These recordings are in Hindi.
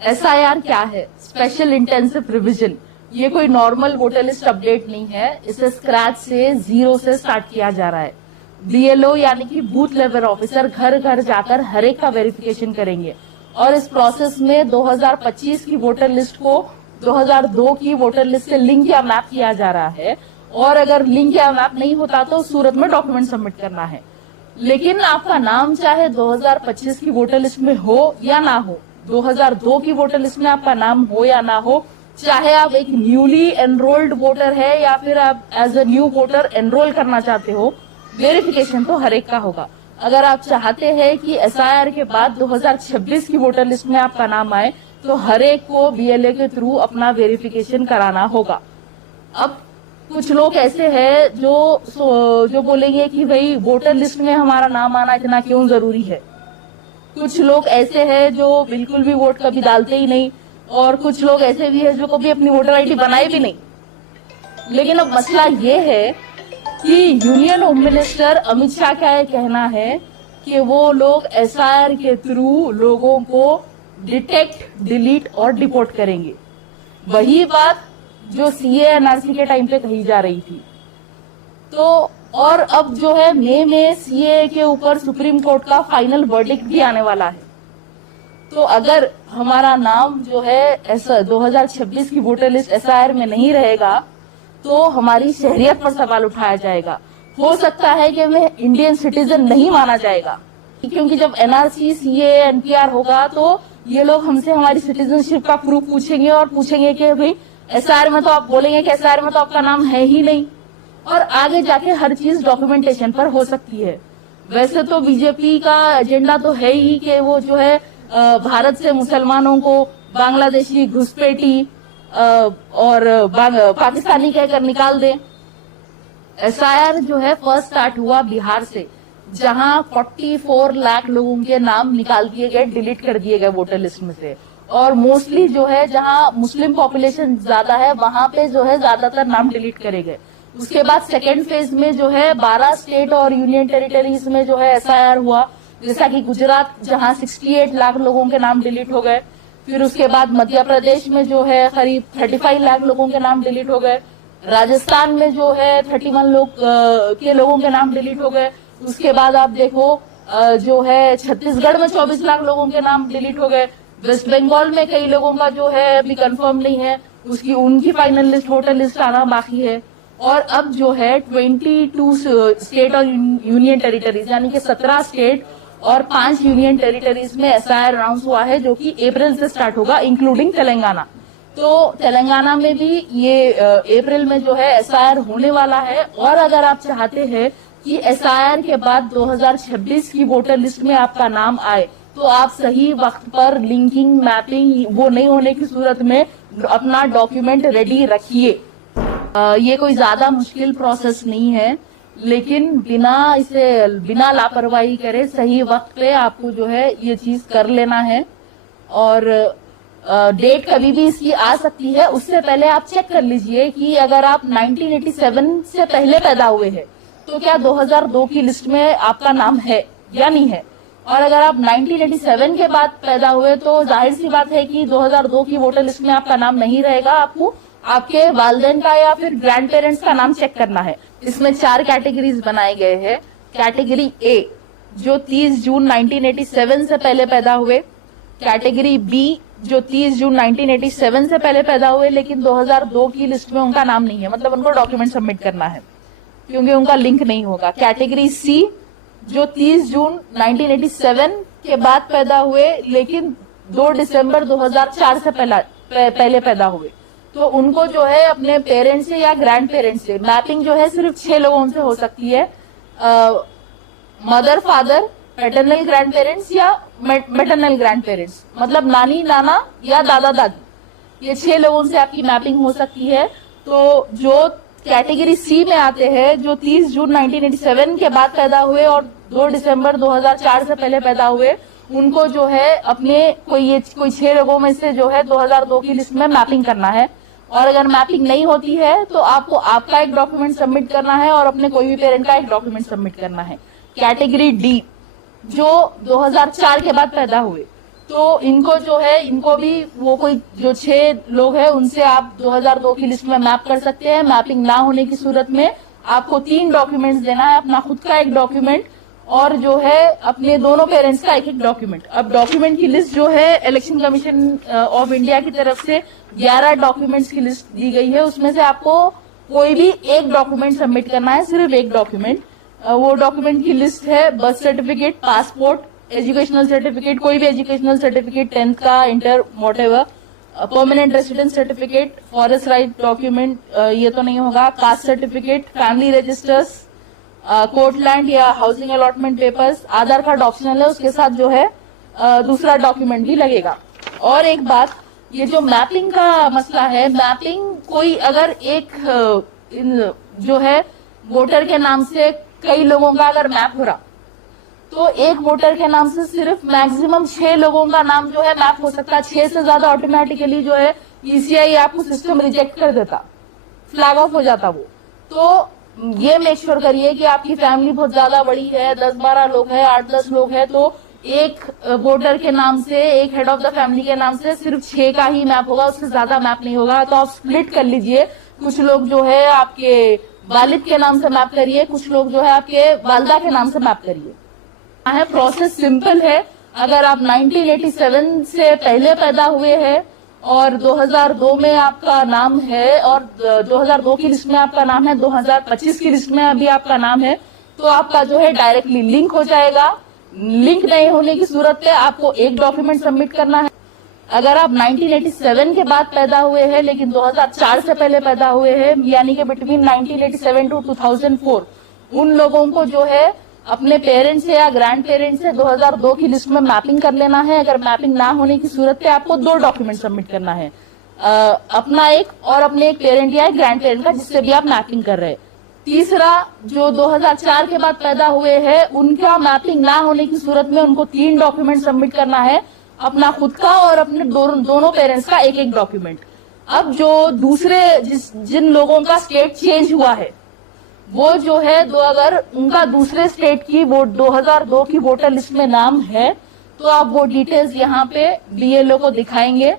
SIR क्या है? Special intensive revision. ये कोई नॉर्मल वोटर लिस्ट अपडेट नहीं है, इसे स्क्रैच से, जीरो से स्टार्ट किया जा रहा है। BLO यानी कि बूथ लेवल ऑफिसर घर घर जाकर हर एक का वेरिफिकेशन करेंगे और इस प्रोसेस में 2025 की वोटर लिस्ट को 2002 की वोटर लिस्ट से लिंक या मैप किया जा रहा है, और अगर लिंक या मैप नहीं होता तो सूरत में डॉक्यूमेंट सबमिट करना है। लेकिन आपका नाम चाहे 2025 की वोटर लिस्ट में हो या ना हो, 2002 की वोटर लिस्ट में आपका नाम हो या ना हो, चाहे आप एक न्यूली एनरोल्ड वोटर है या फिर आप as a new voter enrol करना चाहते हो, वेरिफिकेशन तो हर एक का होगा। अगर आप चाहते हैं कि SIR के बाद 2026 की वोटर लिस्ट में आपका नाम आए तो हर एक को BLA के थ्रू अपना वेरिफिकेशन कराना होगा। अब कुछ लोग ऐसे हैं जो बोलेंगे कि भाई वोटर लिस्ट में हमारा नाम आना इतना क्यों जरूरी है। कुछ लोग ऐसे हैं जो बिल्कुल भी वोट कभी डालते ही नहीं, और कुछ लोग ऐसे भी हैं जो कभी अपनी वोटर ID बनाए भी नहीं। लेकिन अब मसला ये है कि union home minister Amit Shah का यह कहना है कि वो लोग SIR के थ्रू लोगों को डिटेक्ट, डिलीट और डिपोर्ट करेंगे। वही बात जो CA NRC के टाइम पे कही जा रही थी। तो और अब जो है मई में CA के ऊपर सुप्रीम कोर्ट का फाइनल वर्डिक्ट भी आने वाला है। तो अगर हमारा नाम जो है 2026 की वोटर लिस्ट SIR में नहीं रहेगा तो हमारी शहरियत पर सवाल उठाया जाएगा। हो सकता है कि हमें इंडियन सिटीजन नहीं माना जाएगा, क्योंकि जब NRC, CA, NPR होगा तो ये लोग हमसे हमारी सिटीजनशिप का प्रूफ पूछेंगे और पूछेंगे कि भाई SIR में तो आप बोलेंगे कि SIR में तो आपका नाम है ही नहीं, और आगे जाके हर चीज डॉक्यूमेंटेशन पर हो सकती है। वैसे तो बीजेपी का एजेंडा तो है ही कि वो जो है भारत से मुसलमानों को बांग्लादेशी, घुसपैठी और पाकिस्तानी कहकर निकाल दे। SIR जो है फर्स्ट स्टार्ट हुआ बिहार से, जहां 44 लाख लोगों के नाम निकाल दिए गए, डिलीट कर दिए गए वोटर लिस्ट में से। और मोस्टली जो है जहां मुस्लिम पॉपुलेशन ज्यादा है वहां पे जो है ज्यादातर नाम डिलीट करे गए। उसके बाद सेकेंड फेज में जो है 12 स्टेट और यूनियन टेरिटरीज में जो है SIR हुआ, जैसा कि गुजरात जहां 68 लाख लोगों के नाम डिलीट हो गए। फिर उसके बाद मध्य प्रदेश में जो है करीब 35 लाख लोगों के नाम डिलीट हो गए। राजस्थान में जो है 31 के लोगों के नाम डिलीट हो गए। उसके बाद आप देखो जो है छत्तीसगढ़ में 24 लाख लोगों के नाम डिलीट हो गए। वेस्ट बंगाल में कई लोगों का जो है अभी कंफर्म नहीं है, उनकी फाइनल लिस्ट, वोटर लिस्ट आना बाकी है। और अब जो है 22 स्टेट और यूनियन टेरिटरीज यानी कि 17 स्टेट और 5 यूनियन टेरिटरीज में SIR अनाउंस हुआ है, जो कि अप्रैल से स्टार्ट होगा, इंक्लूडिंग तेलंगाना। तो तेलंगाना में भी ये अप्रैल में जो है SIR होने वाला है। और अगर आप चाहते हैं कि SIR के बाद 2026 की वोटर लिस्ट में आपका नाम आए तो आप सही वक्त पर लिंकिंग, मैपिंग वो नहीं होने की सूरत में अपना डॉक्यूमेंट रेडी रखिए। ये कोई ज्यादा मुश्किल प्रोसेस नहीं है, लेकिन बिना लापरवाही करे सही वक्त पे आपको जो है ये चीज कर लेना है। और डेट कभी भी इसकी आ सकती है, उससे पहले आप चेक कर लीजिए कि अगर आप 1987 से पहले पैदा हुए हैं तो क्या 2002 की लिस्ट में आपका नाम है या नहीं है। और अगर आप 1987 के बाद पैदा हुए तो जाहिर सी बात है कि 2002 की वोटर लिस्ट में आपका नाम नहीं रहेगा। आपको आपके वालिदैन का या फिर ग्रैंड पेरेंट्स का नाम चेक करना है। इसमें 4 कैटेगरीज बनाए गए हैं। कैटेगरी A जो 30 जून 1987 से पहले पैदा हुए, कैटेगरी B जो 30 जून 1987 से पहले पैदा हुए लेकिन 2002 की लिस्ट में उनका नाम नहीं है, मतलब उनको डॉक्यूमेंट सबमिट करना है क्योंकि उनका लिंक नहीं होगा। कैटेगरी C जो 30 जून 1987 के बाद पैदा हुए लेकिन 2 दिसंबर 2004 से पहले पैदा हुए, तो उनको जो है अपने पेरेंट्स से या ग्रैंड पेरेंट्स से मैपिंग जो है सिर्फ 6 लोगों से हो सकती है। Mother, father, paternal grand parents या मैटरनल ग्रैंड पेरेंट्स, मतलब नानी, नाना या दादा दादी, ये 6 लोगों से आपकी मैपिंग हो सकती है। तो जो कैटेगरी C में आते हैं, जो 30 जून 1987 के बाद पैदा हुए और 2 दिसंबर 2004 से पहले पैदा हुए, उनको जो है अपने कोई 6 लोगों में से जो है 2002 की लिस्ट में मैपिंग करना है। और अगर मैपिंग नहीं होती है तो आपको आपका एक डॉक्यूमेंट सबमिट करना है और अपने कोई भी पेरेंट का एक डॉक्यूमेंट सबमिट करना है। कैटेगरी D जो 2004 के बाद पैदा हुए, तो इनको जो है, इनको भी वो कोई जो 6 लोग हैं उनसे आप 2002 की लिस्ट में मैप कर सकते हैं। मैपिंग ना होने की सूरत में आपको 3 डॉक्यूमेंट्स देना है, अपना खुद का एक डॉक्यूमेंट और जो है अपने दोनों पेरेंट्स का एक डॉक्यूमेंट। अब डॉक्यूमेंट की लिस्ट जो है इलेक्शन कमीशन ऑफ इंडिया की तरफ से 11 डॉक्यूमेंट्स की लिस्ट दी गई है, उसमें से आपको कोई भी एक डॉक्यूमेंट सबमिट करना है, सिर्फ एक डॉक्यूमेंट। वो डॉक्यूमेंट की लिस्ट है birth certificate, passport, educational certificate, कोई भी एजुकेशनल सर्टिफिकेट 10th का, inter, whatever, permanent residence certificate, forest right document ये तो नहीं होगा, caste certificate, family registers, court land या housing allotment papers, Aadhaar card optional है, उसके साथ जो है दूसरा डॉक्यूमेंट भी लगेगा। और एक बात, ये जो मैपिंग का मसला है, मैपिंग कोई अगर एक जो है वोटर के नाम से कई लोगों का अगर मैप हो रहा, तो एक वोटर के नाम से सिर्फ मैक्सिमम 6 लोगों का नाम जो है मैप हो सकता है। 6 से ज्यादा ऑटोमेटिकली जो है ईसीआई आपको सिस्टम रिजेक्ट कर देता, फ्लैग ऑफ हो जाता वो। तो ये मेक श्योर करिए कि आपकी फैमिली बहुत ज्यादा बड़ी है, 10-12 लोग है, 8-10 लोग है, तो एक वोटर के नाम से, एक हेड ऑफ द फैमिली के नाम से सिर्फ 6 का ही मैप होगा, उससे ज्यादा मैप नहीं होगा। तो आप स्प्लिट कर लीजिए, कुछ लोग जो है आपके वालिद के नाम से मैप करिए, कुछ लोग जो है आपके वालदा के नाम से मैप करिए। है प्रोसेस सिंपल है। अगर आप 1987 से पहले पैदा हुए हैं और 2002 में आपका नाम है और 2002 की लिस्ट में आपका नाम है, 2025 की लिस्ट में अभी आपका नाम है, तो आपका जो है डायरेक्टली लिंक हो जाएगा। लिंक नहीं होने की सूरत में आपको एक डॉक्यूमेंट सबमिट करना है। अगर आप 1987 के बाद पैदा हुए हैं लेकिन 2004 से पहले पैदा हुए हैं, यानी कि बिटवीन 1987 टू 2004, उन लोगों को जो है अपने पेरेंट्स से या ग्रैंड पेरेंट्स से 2002 की लिस्ट में मैपिंग कर लेना है। अगर मैपिंग ना होने की सूरत में आपको 2 डॉक्यूमेंट सबमिट करना है, अपना एक और अपने एक पेरेंट या एक ग्रैंड पेरेंट का जिससे भी आप मैपिंग कर रहे हैं। तीसरा, जो 2004 के बाद पैदा हुए हैं उनका मैपिंग ना होने की सूरत में उनको 3 डॉक्यूमेंट सबमिट करना है, अपना खुद का और अपने दोनों पेरेंट्स का एक एक डॉक्यूमेंट। अब जो दूसरे जिन लोगों का स्टेट चेंज हुआ है वो जो है अगर उनका दूसरे स्टेट की 2002 की वोटर लिस्ट में नाम है तो आप वो डिटेल्स यहाँ पे बीएलओ को दिखाएंगे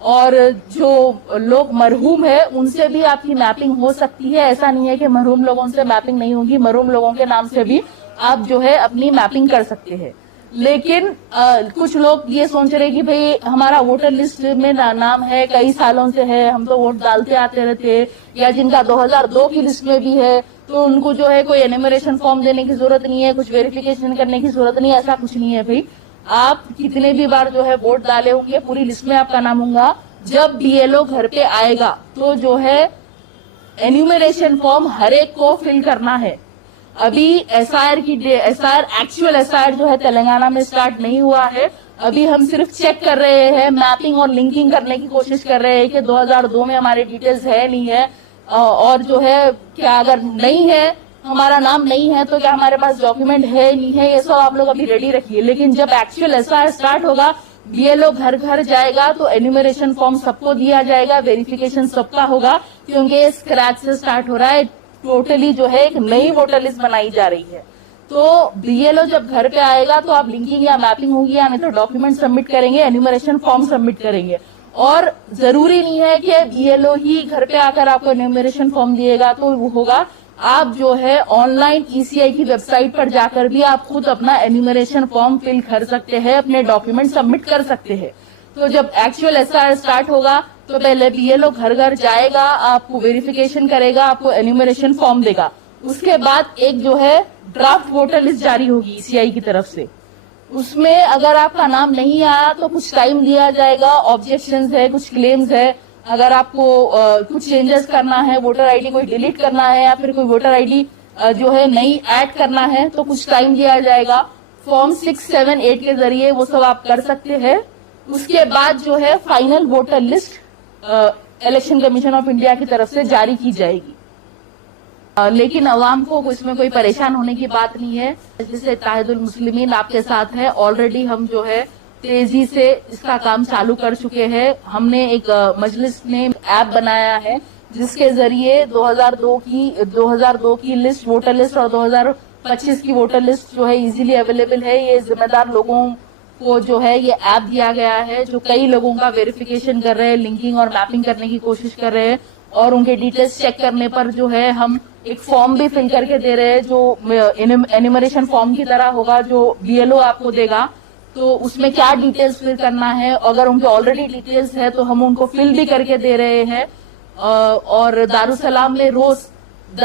और जो लोग मरहूम है उनसे भी आपकी मैपिंग हो सकती है। ऐसा नहीं है कि मरहूम लोगों से मैपिंग नहीं होगी, मरहूम लोगों के नाम से भी आप जो है अपनी मैपिंग कर सकते हैं। लेकिन कुछ लोग ये सोच रहे कि भाई हमारा वोटर लिस्ट में नाम है, कई सालों से है, हम तो वोट डालते आते रहते हैं, या जिनका 2002 की लिस्ट में भी है तो उनको जो है कोई एनिमरेशन फॉर्म देने की जरूरत नहीं है, कुछ वेरिफिकेशन करने की जरूरत नहीं है। ऐसा कुछ नहीं है भाई, आप कितने भी बार जो है वोट डाले होंगे पूरी लिस्ट में आपका नाम होगा। जब बीएलओ घर पे आएगा तो जो है एन्यूमरेशन फॉर्म हर एक को फिल करना है। अभी एसआईआर एक्चुअल एसआईआर जो है तेलंगाना में स्टार्ट नहीं हुआ है। अभी हम सिर्फ चेक कर रहे हैं, मैपिंग और लिंकिंग करने की कोशिश कर रहे हैं कि 2002 में हमारे डिटेल्स है नहीं है, और जो है क्या अगर नहीं है, हमारा नाम नहीं है तो क्या हमारे पास डॉक्यूमेंट है नहीं है, ये सब आप लोग अभी रेडी रखिए। लेकिन जब एक्चुअल एसआईआर स्टार्ट होगा, बीएलओ घर घर जाएगा तो एन्यूमरेशन फॉर्म सबको दिया जाएगा, वेरिफिकेशन सबका होगा, क्योंकि ये स्क्रैच से स्टार्ट हो रहा है। टोटली जो है एक नई वोटर लिस्ट बनाई जा रही है। तो बीएलओ जब घर पे आएगा तो आप लिंकिंग या मैपिंग होगी या नहीं तो डॉक्यूमेंट सबमिट करेंगे, एन्यूमरेशन फॉर्म सबमिट करेंगे। और जरूरी नहीं है कि बीएलओ ही घर पे आकर आपको एन्यूमरेशन फॉर्म दिएगा तो वो होगा, आप जो है ऑनलाइन ईसीआई की वेबसाइट पर जाकर भी आप खुद अपना एन्यूमरेशन फॉर्म फिल कर सकते हैं, अपने डॉक्यूमेंट सबमिट कर सकते हैं। तो जब एक्चुअल एसआईआर स्टार्ट होगा तो पहले बीएलओ घर घर जाएगा, आपको वेरिफिकेशन करेगा, आपको एन्यूमरेशन फॉर्म देगा। उसके बाद एक जो है ड्राफ्ट वोटर लिस्ट जारी होगी ईसीआई की तरफ से। उसमें अगर आपका नाम नहीं आया तो कुछ टाइम दिया जाएगा, ऑब्जेक्शंस है, कुछ क्लेम्स है। अगर आपको कुछ चेंजेस करना है, वोटर आईडी कोई डिलीट करना है या फिर कोई वोटर आईडी जो है नई ऐड करना है तो कुछ टाइम दिया जाएगा। फॉर्म 6, 7, 8 के जरिए वो सब आप कर सकते हैं। उसके बाद जो है final voter list election commission of India की तरफ से जारी की जाएगी। लेकिन अवाम को इसमें कोई परेशान होने की बात नहीं है। जैसे इत्तेहादुल मुस्लिमीन आपके साथ है, ऑलरेडी हम जो है तेजी से इसका काम चालू कर चुके हैं। हमने एक मजलिस ने ऐप बनाया है जिसके जरिए 2002 की लिस्ट, वोटर लिस्ट और 2025 की वोटर लिस्ट जो है इजीली अवेलेबल है। ये जिम्मेदार लोगों को जो है ये ऐप दिया गया है जो कई लोगों का वेरिफिकेशन कर रहे हैं, लिंकिंग और मैपिंग करने की कोशिश कर रहे हैं और उनके डिटेल्स चेक करने पर जो है हम एक फॉर्म भी फिल करके दे रहे हैं जो एनिमरेशन फॉर्म की तरह होगा जो BLO आपको देगा। तो उसमें क्या डिटेल्स फिल करना है, अगर उनके ऑलरेडी डिटेल्स है तो हम उनको फिल भी करके दे रहे हैं। और दारुसलाम में रोज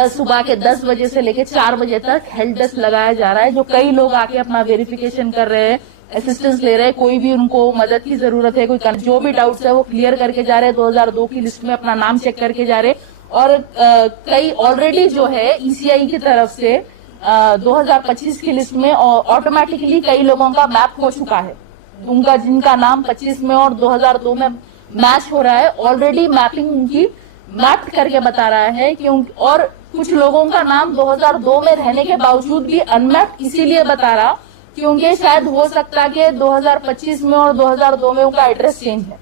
सुबह के 10 बजे से लेकर 4 बजे तक हेल्प डेस्क लगाया जा रहा है जो कई लोग आके अपना वेरिफिकेशन कर रहे हैं, असिस्टेंस ले रहे हैं, कोई भी उनको मदद की जरूरत है, कोई जो भी डाउट्स है वो क्लियर करके जा रहे हैं, 2002 की लिस्ट में अपना नाम चेक करके जा रहे हैं। और कई ऑलरेडी जो है ECI की तरफ से 2025 की लिस्ट में ऑटोमेटिकली कई लोगों का मैप हो चुका है, उनका जिनका नाम 25 में और 2002 में मैच हो रहा है, ऑलरेडी मैपिंग उनकी मैप करके बता रहा है कि और कुछ लोगों का नाम 2002 में रहने के बावजूद भी अनमैप्ड इसीलिए बता रहा क्योंकि शायद हो सकता है कि 2025 में और 2002 में उनका एड्रेस चेंज है,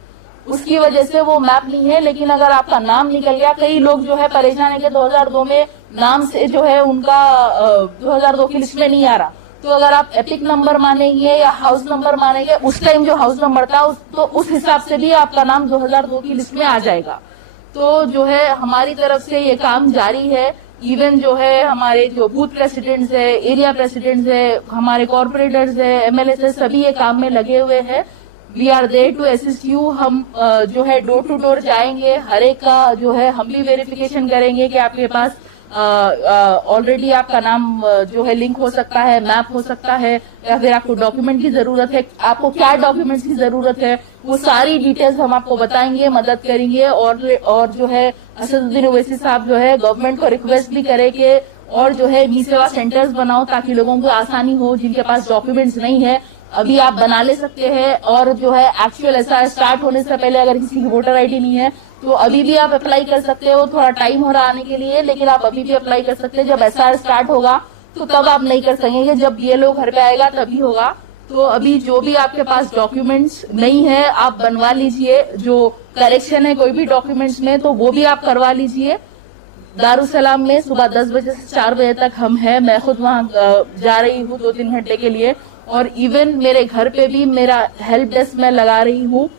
उसकी वजह से वो मैप नहीं है। लेकिन अगर आपका नाम निकल गया, कई लोग जो है परेशान है कि 2002 में नाम से जो है उनका 2002 की लिस्ट में नहीं आ रहा, तो अगर आप एपिक नंबर मानेंगे या हाउस नंबर मानेंगे, उस टाइम जो हाउस नंबर था तो उस हिसाब से भी आपका नाम 2002 की लिस्ट में आ जाएगा। तो जो है हमारी तरफ से ये काम जारी है। इवन जो है हमारे जो बूथ प्रेसिडेंट्स है, एरिया प्रेसिडेंट्स है, हमारे कॉर्पोरेटर्स है, MLAs है, सभी ये काम में लगे हुए हैं। We are there to assist you. हम जो है डोर टू डोर जाएंगे, हर एक का जो है हम भी वेरिफिकेशन करेंगे कि आपके पास ऑलरेडी आपका नाम जो है लिंक हो सकता है, मैप हो सकता है, या फिर आपको डॉक्यूमेंट की जरूरत है, आपको क्या डॉक्यूमेंट्स की जरूरत है, वो सारी डिटेल्स हम आपको बताएंगे, मदद करेंगे। और जो है असदुद्दीन ओवैसी साहब जो है गवर्नमेंट को रिक्वेस्ट भी करे कि और जो है मी सेवा सेंटर्स बनाओ ताकि लोगों को आसानी हो, जिनके पास डॉक्यूमेंट्स नहीं है अभी आप बना ले सकते हैं। और जो है एक्चुअल SR स्टार्ट होने से पहले अगर किसी की वोटर ID नहीं है तो अभी भी आप अप्लाई कर सकते हो, थोड़ा टाइम हो रहा आने के लिए, लेकिन आप अभी भी अप्लाई कर सकते हैं। जब SR स्टार्ट होगा तो तब आप नहीं कर सकेंगे, जब BLO घर पे आएगा तभी होगा। तो अभी जो भी आपके पास डॉक्यूमेंट्स नहीं है आप बनवा लीजिए, जो करेक्शन है कोई भी डॉक्यूमेंट्स में तो वो भी आप करवा लीजिए। दारुसलाम में सुबह 10 बजे से 4 बजे तक हम हैं, मैं खुद वहां जा रही हूँ 2-3 घंटे के लिए। और इवन मेरे घर पे भी मेरा हेल्प डेस्क मैं लगा रही हूँ,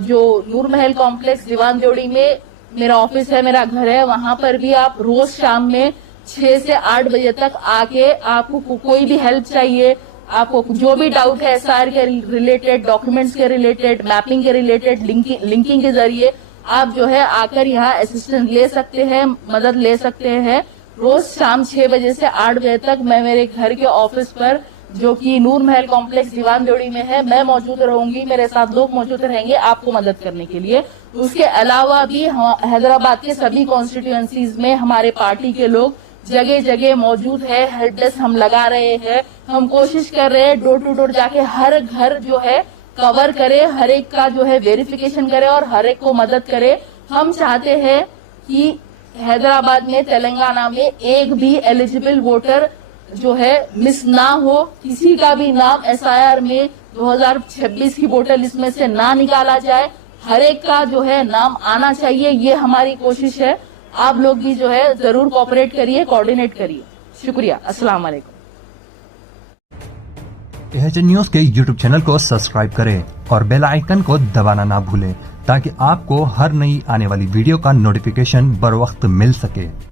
जो नूर महल कॉम्प्लेक्स दीवान जोड़ी में मेरा ऑफिस है, मेरा घर है, वहां पर भी आप रोज शाम में 6 से 8 बजे तक आके आपको कोई भी हेल्प चाहिए, आपको जो भी डाउट है SR के रिलेटेड, डॉक्यूमेंट्स के रिलेटेड, मैपिंग के रिलेटेड, लिंकिंग के जरिए आप जो है आकर यहाँ असिस्टेंस ले सकते हैं, मदद ले सकते हैं। रोज शाम 6 बजे से 8 बजे तक मैं मेरे घर के ऑफिस पर जो कि नूर महल कॉम्प्लेक्स दीवान जोड़ी में है, मैं मौजूद रहूंगी, मेरे साथ लोग मौजूद रहेंगे आपको मदद करने के लिए। उसके अलावा भी हैदराबाद के सभी कॉन्स्टिट्यूएंसीज में हमारे पार्टी के लोग जगह जगह मौजूद है, हेल्प डेस्क हम लगा रहे हैं, हम कोशिश कर रहे हैं डोर टू डोर जाके हर घर जो है कवर करे, हर एक का जो है वेरिफिकेशन करे और हर एक को मदद करे। हम चाहते हैं कि हैदराबाद में, तेलंगाना में एक भी एलिजिबल वोटर जो है मिस ना हो, किसी का भी नाम SIR में 2026 की वोटर लिस्ट में से ना निकाला जाए, हर एक का जो है नाम आना चाहिए, ये हमारी कोशिश है। आप लोग भी जो है जरूर कोऑपरेट करिए, कोऑर्डिनेट करिए। शुक्रिया, अस्सलाम वालेकुम। AHN न्यूज के YouTube चैनल को सब्सक्राइब करें और बेल आइकन को दबाना ना भूलें ताकि आपको हर नई आने वाली वीडियो का नोटिफिकेशन बर वक्त मिल सके।